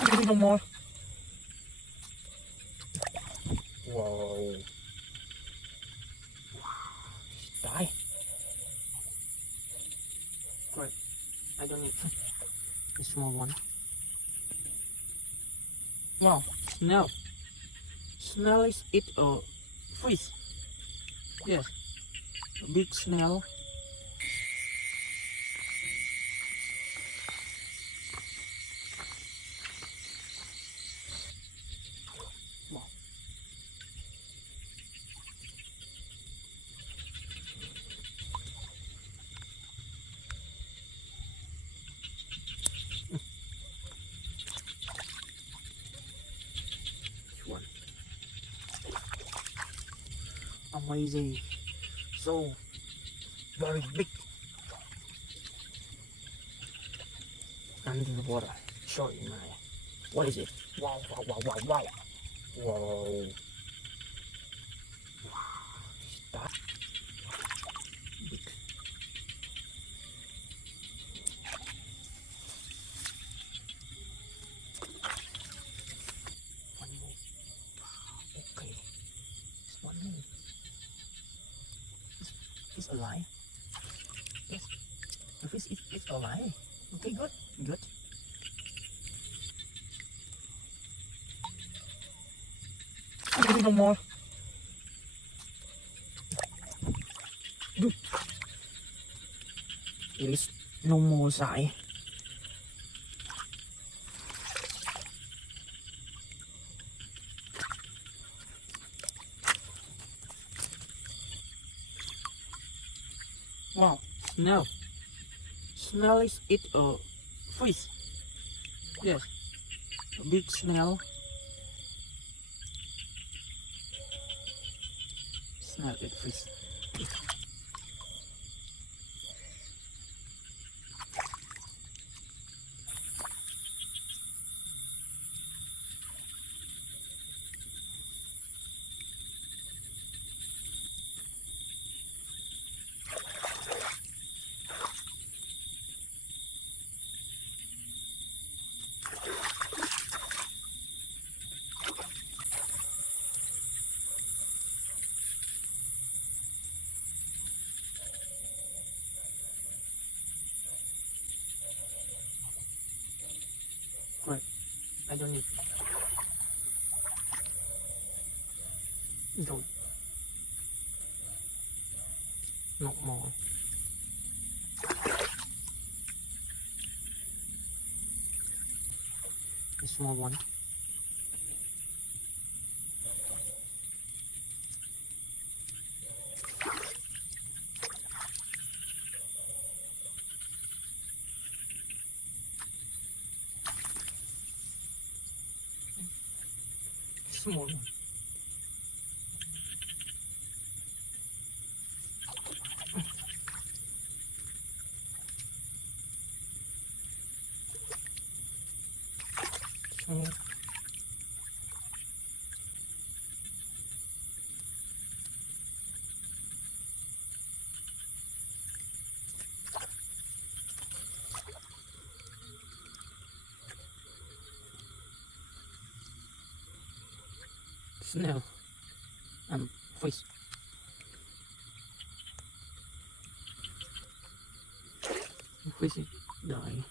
No more. Wow. Die. Right. I don't need a small one. Wow. Snail. Snail is it a fish? Yes. A big snail. Wow. This one. Amazing. So very big. Under the water. Sorry, my. What is it? Wow, wow, wow, wow, wow. Whoa. That big. One more. Okay. This one more. It's alive. Yes. The fish is alive. Okay, good. Good. No more. Good. There is no more size. Wow. Snail. Snail is it a fish? Yes. A big snail. Snail eat fish. Right. I don't need. Don't. Not more. A small one. Small one. Small. Snail. And fish. Fish die.